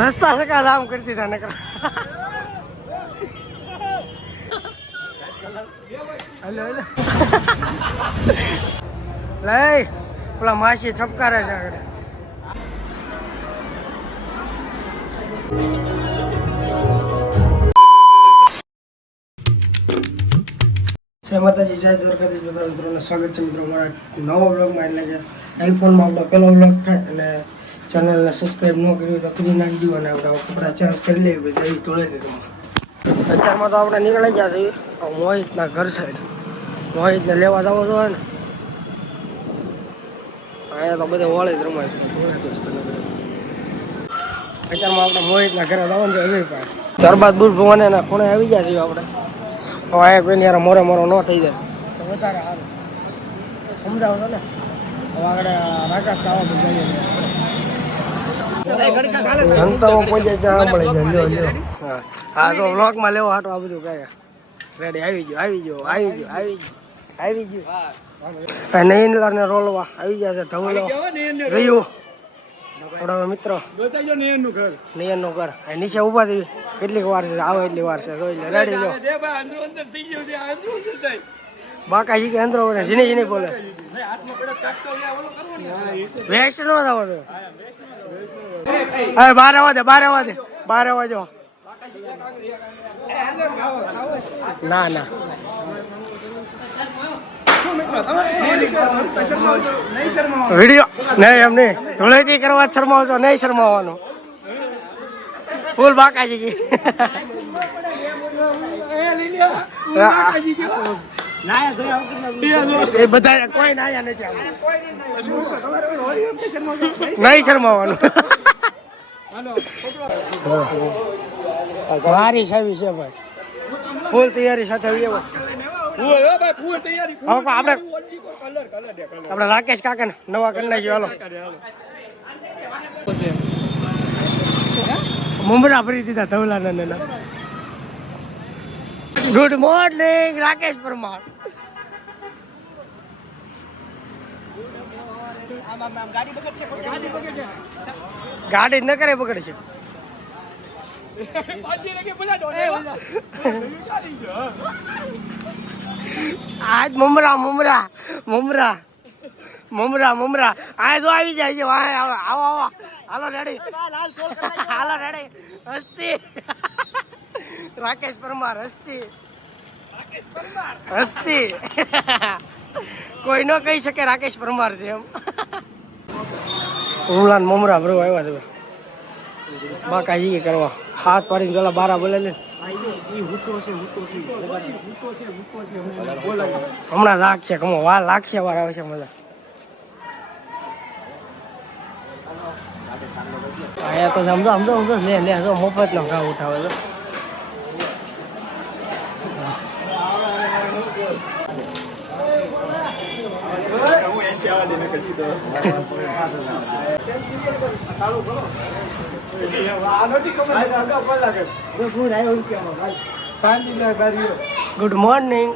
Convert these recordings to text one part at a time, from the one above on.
રસ્તા છે કાલ આમ કરતી હતા નકર હેલો હેલો લઈ પેલા માસી છપકારે છે આગળ જય માતાજી જય દ્વારકાધીશ બધા મિત્રોને સ્વાગત છે મિત્રો મારા નવો બ્લોગમાં એટલે કે આઈફોનમાં આપણો પહેલો બ્લોગ થાય અને ચેનલને સબસ્ક્રાઈબ ન કર્યું તો કરી નાખજો અને આપણે કપડા ચેન્જ કરી લેવી પછી ધોળે અત્યારમાં તો આપણે નીકળી ગયા છીએ મોહિતના ઘર સાઈડ મોહિતને લેવા જવો જોઈએ ને અહીંયા તો બધે હોળી જ રમાય છે અત્યારમાં આપણે મોહિતના ઘરે જવાનું છે અજયભાઈ ત્યારબાદ દૂર ભગવાને એના ખૂણે આવી ગયા છીએ આપણે હવે અહીંયા કોઈની યાર મોરે મોરો ન થઈ જાય તો વધારે સારું સમજાવો છો ને હવે આગળ રાકાશ આવા બધું સંતાઓ પહોંચે ચા મળે છે લ્યો લ્યો હા તો બ્લોકમાં લેવો હાટો આ બધું કાંઈ રેડી આવી ગયો આવી ગયો આવી ગયો આવી ગયો આવી ગયો નયનલાલ ને રોલવા આવી ગયા છે ધવલો રહ્યું થોડા મિત્રો નયન નું ઘર નીચે ઉભા થઈ કેટલીક વાર છે આવે એટલી વાર છે જોઈ લે રેડી લો બાકાજી કે અંદરો ઝીણી ઝીણી બોલે વેસ્ટ નો થવો જોઈએ હવે બાર આવવા દે બાર આવવા દે બાર આવવા જો ના ના વિડીયો નહીં એમ નહીં ધૂળેટી કરવા શરમાવજો નહીં શરમાવાનું ફૂલ બાકાજી ગઈ એ બધા કોઈ નાયા નથી નહીં શરમાવાનું મારી સાવી છે ભાઈ ફૂલ તૈયારી સાથે આપણે રાકેશ કાકા ને નવા કરી નાખ્યો હાલો મુંબરા ભરી દીધા ધવલા ને ગુડ મોર્નિંગ રાકેશ પરમાર ગાડી ન કરે બગડ છે આજ મમરા મમરા મમરા મમરા મમરા આ જો આવી જાય છે આવો આવો હાલો રેડી હાલો રેડી હસ્તી રાકેશ પરમાર હસ્તી હસ્તી કોઈ ન કહી શકે રાકેશ પરમાર છે એમ ઉમલાન મમરા ભરવા આવ્યા છે બાકાજી કરવા હાથ પાડીને પેલા બારા બોલે ને હમણાં લાગશે કમો વાર લાગશે વાર આવે છે મજા અહીંયા તો સમજો સમજો સમજો લે લે જો મફત નો ઘા ઉઠાવે છે ગુડ મોર્નિંગ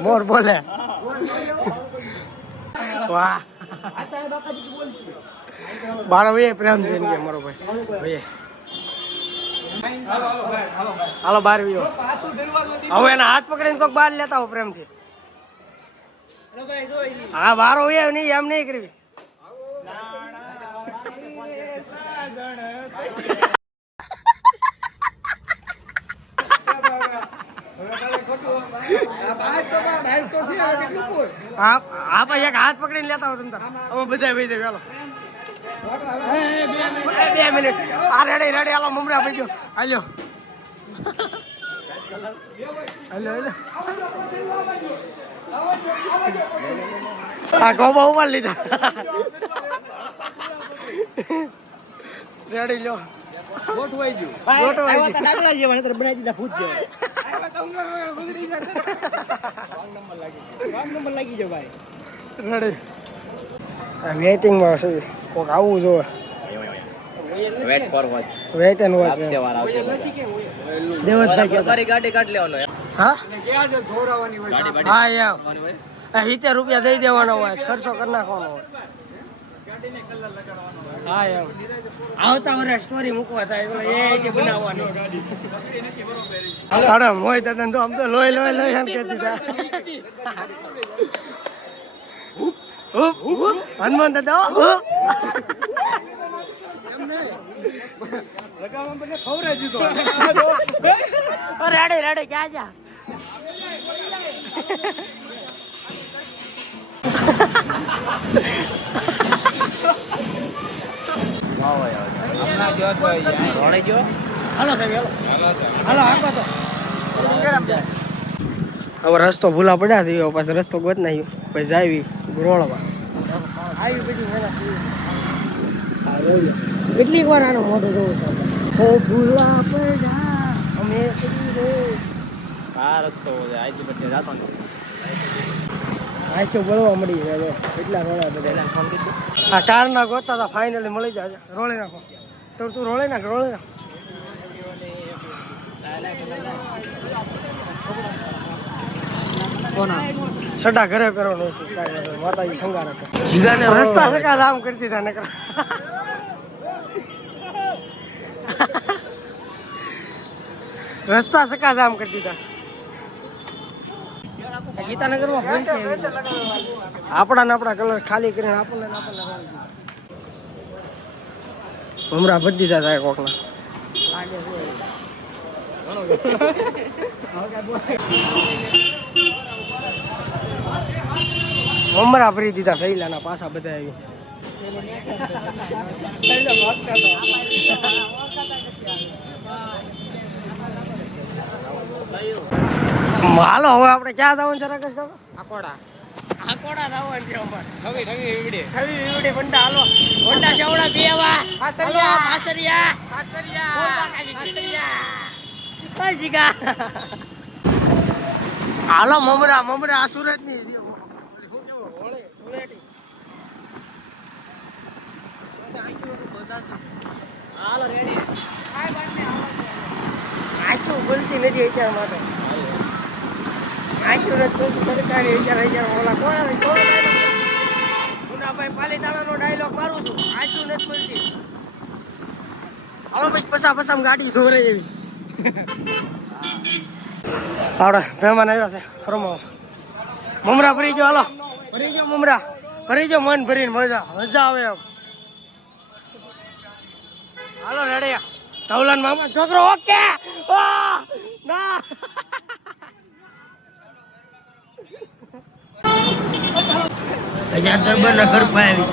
મોર બોલે વાહ બારો ભાઈ પ્રેમ છે મારો ભાઈ હાલો બાર હવે એના હાથ પકડીને કોઈક બહાર લેતા હો પ્રેમથી હા બારો હોય નહીં એમ નહીં કરવી હા ભાઈ એક હાથ પકડીને લેતા હો તમતા અમે બધા ભાઈ દે ચાલો 2 મિનિટ આ રેડી રેડી હાલો મમરા ભાઈ ગયો હાલો હાલો હાલો આ ગોબા ઉપાડ લીધા રેડી લો ગોઠવાઈ ગયું ગોઠવાઈ ગયું ડાકલા જેવા નતર બનાવી દીધા ભૂત જેવા રોંગ નંબર લાગી ગયો ભાઈ રેડી વેટિંગ માં છે કોક આવું જોવે wait for watch. Wait and watch. આવશે વાર આવશે. દેવતભાઈ કહેતા. તમારી ગાડી કાઢ લેવાનો. હા ગાડી હા યાર 70 રૂપિયા દઈ દેવાનો હોય, ખર્ચો કરી નાખવાનો હોય. હા યાર આવતા વર્ષે સ્ટોરી મૂકવા થાય એ જે બનાવવાની. અરે મોય તને તો આમ તો લોહી લોહી લોહી એમ કહેતી હતા. હનુમાન દાદા રેડે રેડે ક્યાં જા હવે રસ્તો ભૂલા પડ્યા છે, પછી રસ્તો ગોત નાખ્યો, પછી જાવી રોળવા આવી બધી કેટલીક વાર આનો મોટો જોવું છે. ઓ ભૂલા પડ્યા અમે રે આ રસ્તો આઈથી બધે જાતો ને આખો બળવા મળી જાય એટલા રોળા બધા. આ ટારના ગોતા હતા, ફાઇનલી મળી જાય. રોળી નાખો તો તું રોળી નાખ રોળી નાખ. સડા ઘરે કરવાનો માતાજી સંગાર રસ્તા સકા જામ કરી દીધા નકર. રસ્તા સકા જામ કરી દીધા. ગીતાનગર માં આપણા ને આપણા કલર ખાલી કરીને આપણને હમણાં બધી દીધા થાય કોકના લાગે છે. મમરા ભરી દીધા સહેલાના પાછા બધા આવી. હાલો હવે આપણે ક્યાં જવાનું છે રાકેશ કાકા? આકોડા જવાનું છે અમારે. ઠવી વીવડી બંડા હાલો બંડા ચાવડા બેવા પાસરિયા જીગા હાલો મમરા મમરા આ સુરત ની હાલો રેડી આખું બોલતી નથી અત્યાર માટે. આખું નથી સરકારી વિચાર ઓલા કોણ પાલીતાણા નો ડાયલોગ મારું છું. આખું નથી બોલતી. હાલો પછી પસા ગાડી ધોરે એવી. આવડે મહેમાન આવ્યા છે ફરમાવો. મમરા ભરી ગયો હાલો ભરી ગયો મમરા ભરી ગયો મન ભરીને મજા આવે એમ. હાલો રેડિયા ધવલાન મામા છોકરો ઓકે ના હજાર દરબાર ના ઘર પાસે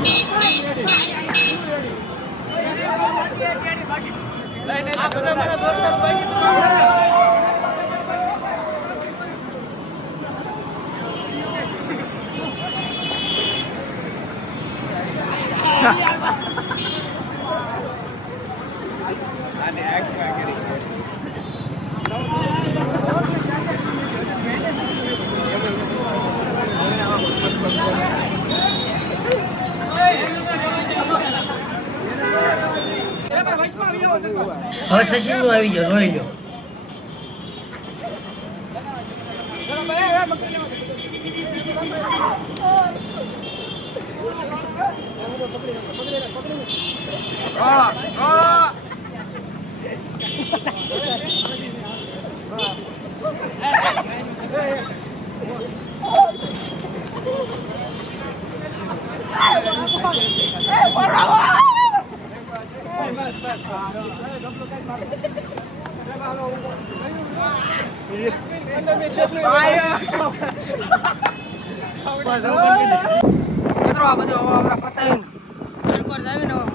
હવે સચિન નું આવી ગયો જોઈ લો.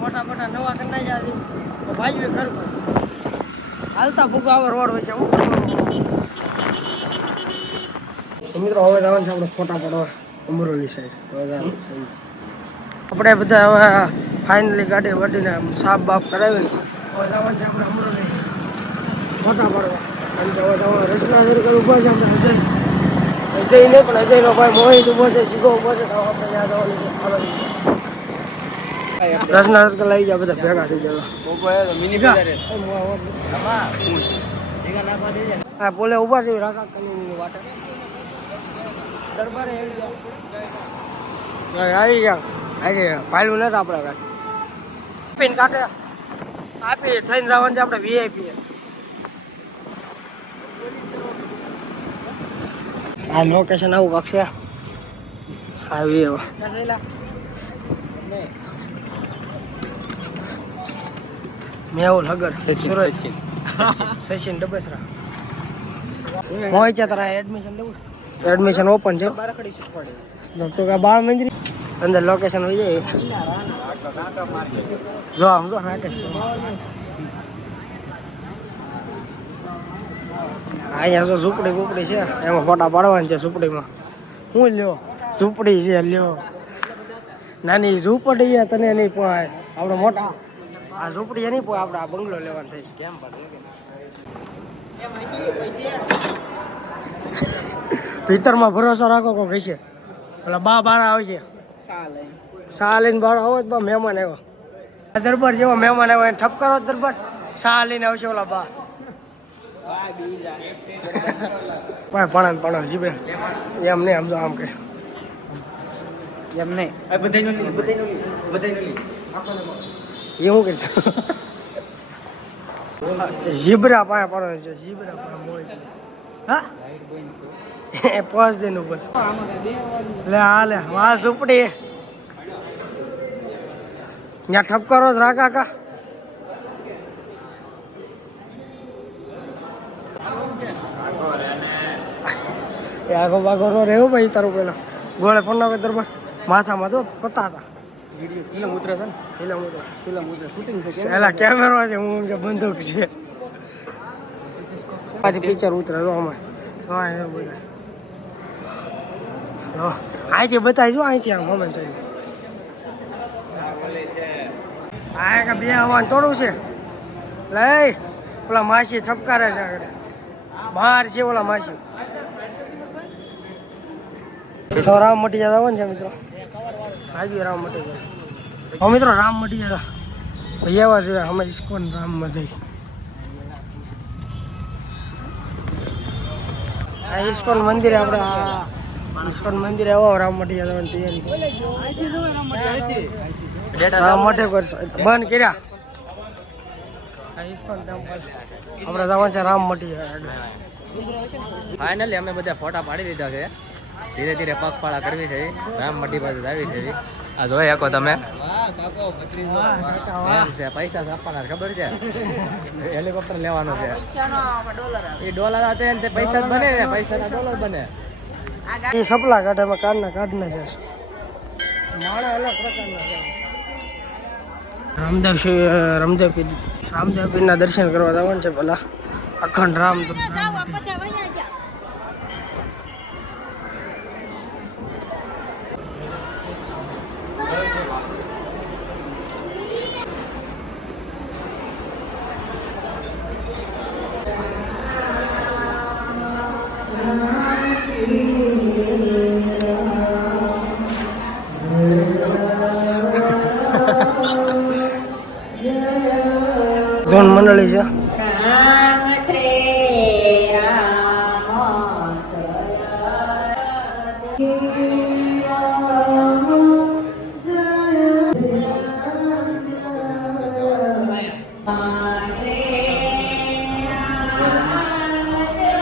મોટા મોટા નવા કરી જાય ભાઈ ઘર પર હાલતા ભૂગા રોડ હોય છે. મિત્રો હવે જવાનું છે આપણે ફોટા પડવા અમરોલી સાઈડ. આપણે બધા હવે ફાઇનલી ગાડી વડીને સાફ બાફ કરાવીને હવે જવાનું છે આપણે અમરોલી ફોટા પડવા. અને તો હવે રચના તરીકે ઊભા છે આપણે અજય નહીં પણ અજયનો ભાઈ મોહિત ઊભો છે, જીગો ઊભો છે. તો આપણે ત્યાં જવાનું છે. રસના સર્કલ આવી ગયા બધા ભેગા થઈ ગયા મિની હા પોલે ઉભા છે રાકા કની વાટે દરબારે આવી ગયા ફાઇલું નથી આપણે કાંઈ પીન કાઢે આપી થઈને જવાનું છે આપણે વીઆઈપી આ લોકેશન આવું પાકશે આવી એવા મેહુલ હગર સુરજ સચિન ડબેસરા હોય છે તારા એડમિશન લેવું એડમિશન ઓપન છે તો કે બાળ મંદિર અંદર લોકેશન હોય જાય જો આમ જો અહીંયા જો ઝૂંપડી બુપડી છે એમાં ફોટા પાડવાના છે ઝૂંપડીમાં હું લ્યો ઝૂંપડી છે લ્યો નાની ઝૂંપડી છે તને નહીં પોહાય આપણે મોટા આ ઝૂંપડી નહીં પોહાય આપણે આ બંગલો લેવાનો થઈ કેમ ભીતરમાં ભરોસો રાખો કો કઈ છે પેલા બા બાર આવે છે સા લઈને બહાર આવો તો મહેમાન આવ્યો દરબાર જેવો મહેમાન આવ્યો એને ઠપ કરો દરબાર સા લઈને આવશે ઓલા બા પણ જીબે એમ નહીં સમજો આમ કે એમ નહીં એ હું કે જીબરા પાયા પડે છે જીબરા પાયા મોય હા એ 5 દિન ઉપર લે હાલે વાહ ઝૂંપડી ત્યાં ઠપકારો જ રા કાકા આખો બાગો રહેવું ભાઈ તારું પેલા ગોળે ફોન નાખે દરબાર માથામાં તો પતા હતા ફિલ્મ ઉતરે છે ને ફિલ્મ ઉતરે શૂટિંગ છે એલા કેમેરો છે હું કે બંદૂક છે પાછી પિક્ચર ઉતરે જો અમે હા એ બધા અહીંથી બતાવી જો અહીંથી આમ મોમેન્ટ છે આ કે બે હવાનું તોડું છે લઈ પેલા માસી ઠપકારે છે આગળ બહાર છે ઓલા માસી તો રામ મટી જતા આવવાનું છે મિત્રો આવી રામ મટી જાય હા મિત્રો રામ મટી જતા ભાઈ એવા જોઈએ અમે ઇસ્કોન રામમાં જઈ આ ઇસ્કોન મંદિરે આપણે ઇસ્કોન મંદિરે આવો રામ મટી જવાની તૈયારી રામ મટે કરશો બંધ કર્યા ઇસ્કોન ટેમ્પલ આપણે જવાનું છે રામ મટી ફાઇનલી અમે બધા ફોટા પાડી દીધા છે ધીરે ધીરે પગપાળા કરવી છે રામ મઢી બાજુ આવી છે આ જોઈ શકો તમે એમ છે પૈસા આપવાના ખબર છે હેલિકોપ્ટર લેવાનું છે એ ડોલર હતા ને તે પૈસા જ બને ને પૈસા ના ડોલર બને એ સપલા કાઢે એમાં કાઢના જશે માણા અલગ પ્રકારના છે રામદેવ પીરના દર્શન કરવા જવાનું છે ભલા અખંડ રામ ધોન મંડળી છે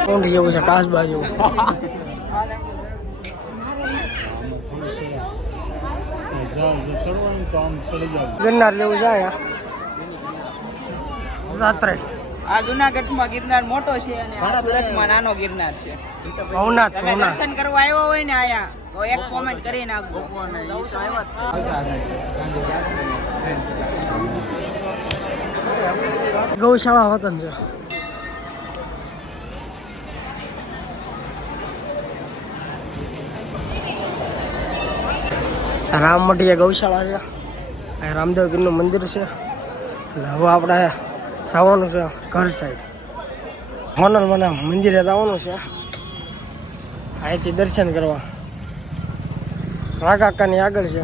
કોંડી જેવું છે કાસબા જેવું ગિરનાર જેવું જાય રાત્રે આ જુનાગઢમાં ગિરનાર મોટો છે અને સુરતમાં નાનો ગિરનાર છે ભવનાથ તમે દર્શન કરવા આવ્યો હોય ને આયા તો એક કોમેન્ટ કરી નાખજો ગૌશાળા વતન છે રામ મઢી ગૌશાળા છે આ રામદેવ ગીરનું મંદિર છે એટલે હવે આપણે જવાનું છે ઘર સાઈડ હોનલ મને મંદિરે જવાનું છે અહીંથી દર્શન કરવા રાકાકાની આગળ છે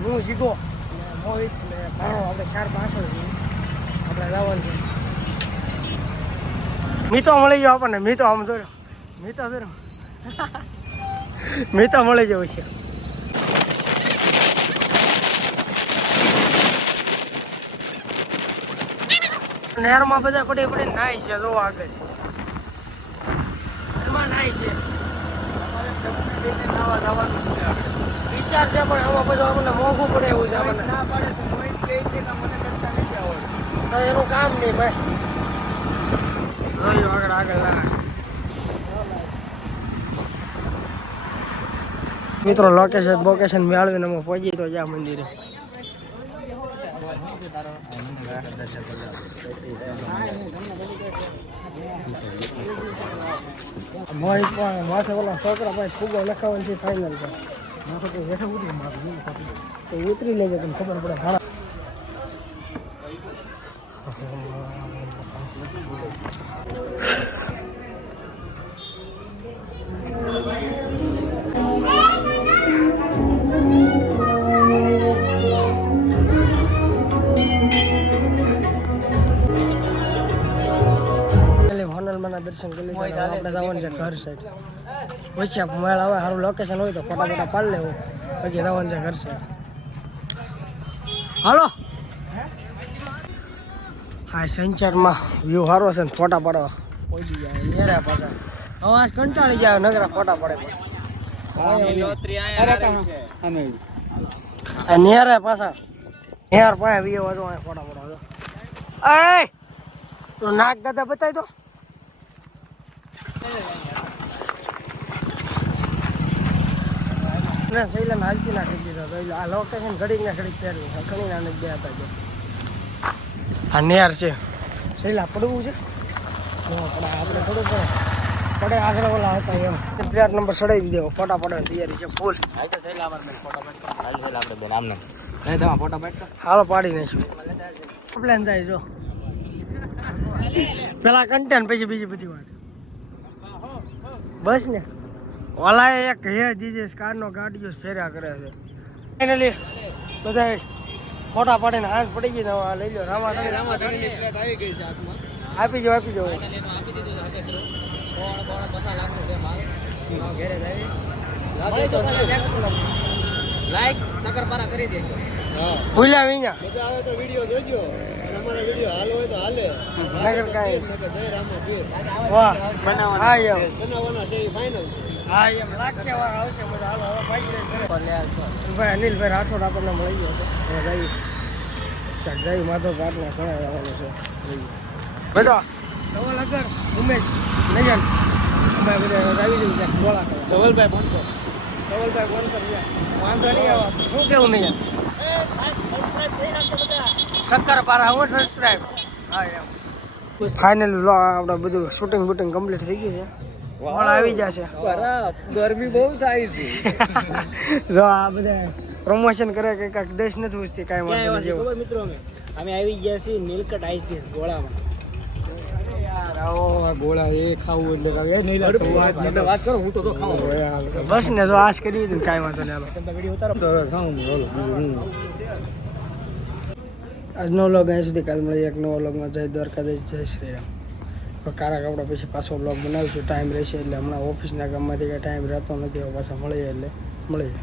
હું શીખો મોહિત ને ભાણો આપણે 4-5 છીએ આપણે જવાનું છે મીતો મળી ગયો આપણને મીતો આમ જોયો મીતો મળી ગયો છે નહેરમાં બધા પડી નાય છે જો આગળ એમાં નાય છે વિચાર છે પણ આમાં બધું આપણને મોંઘું પડે એવું છે આપણને ના પાડે છે મોહિત કહે છે કે મને કરતા નથી આવડતું એનું કામ નહીં ભાઈ જોયું આગળ ના મિત્રો લોકેશન મેળવીને અમે પહોંચી તો જ્યાં મંદિરે મોહિત પણ માથે ઓલા છોકરા ભાઈ ફૂગો લખાવાનું છે ફાઇનલ છે માથે તો હેઠે ઉતરી લેજે તમને ખબર પડે ઘણા દર્શન કરી આપણે જવાનું છે ઘર સાઈડ વચ્ચે મેળ આવે સારું લોકેશન હોય તો ફોટા પાડી લેવું પછી જવાનું છે ઘર સાઈડ હાલો હા સનસેટમાં વ્યૂ સારો છે ને ફોટા પાડવા પહોંચી જાય નેરા પાછા અવાજ કંટાળી જાય નગરા ફોટા પડે નેરા પાછા નેર પાસે વ્યૂ હતો ફોટા પાડવા એ તો નાક દાદા બતાવી દો ના સૈલાને હાલતી ના કરી દીધો તો આ લોકેશન ઘડીક ને ઘડીક પહેરવું ઘણી નાનક બે હતા જો આ નેર છે સૈલા પડવું છે આપણે થોડું પડે આગળ ઓલા હતા એમ પ્લેટ નંબર ચડાવી દીધો ફોટા પાડવાની તૈયારી છે ફૂલ હાલો પાડી નાખ્યું પ્લેન જાય જો પેલા કન્ટેન્ટ પછી બીજી બધી વાત બસ ને ઓલા એક હે દીજે કાર ગાડીઓ ફેર્યા કરે છે ફાઇનલી બધા ફોટા પાડીને હાથ પડી ગઈ ને લઈ લો રામા આવી ગઈ છે હાથમાં આપી જાઓ લાઈક સકરપારા કરી દેજો ભૂલ્યા વિના મજા આવે તો વિડિયો જોજો અને અમારો વિડિયો હાલ હોય તો હાલે નગર કાય જય રામાપીર વાહ બનાવવાનો હા યો બનાવવાનો છે ફાઇનલ હા એમ લાગશે વાર આવશે મજા હાલો હવે ભાઈ કરે ભાઈ અનિલભાઈ રાઠોડ આપણને મળી ગયો છે હવે જઈ માધવ પાટના સણા આવવાનું છે બેટા ડબલ અગર ઉમેશ નયન અમે બધા આવી જઈએ ત્યાં ગોળા કરે ધવલભાઈ 500 વાંધો નહીં આવે શું કેવું નહીં શક્કરપારા હું સબસ્ક્રાઇબ હા એમ ફાઇનલ આપણે બધું શૂટિંગ બૂટિંગ કમ્પ્લીટ થઈ ગયું છે વાળ આવી જશે ગરમી બહુ થાય છે જો આ બધા પ્રમોશન કરે કે કાંઈક દેશ નથી પૂછતી કાંઈ વાંધો નહીં જેવું મિત્રો અમે આવી ગયા છીએ નીલકંઠ આઈસ ગોળામાં ગોળા એ ખાવું એટલે વાત કરો હું તો ખાવું બસ ને જો આશ કરી ને કાંઈ વાંધો નહીં વિડીયો ઉતારો આજનો વ્લોગ અહીં સુધી કાલ મળીએ એક નવો વ્લોગમાં જય દ્વારકાધીશ જય શ્રી રામ કારા કપડા પછી પાછો વ્લોગ બનાવીશું ટાઈમ રહેશે એટલે હમણાં ઓફિસના કામમાંથી કાંઈ ટાઈમ રહેતો નથી પાછા મળીએ એટલે મળીએ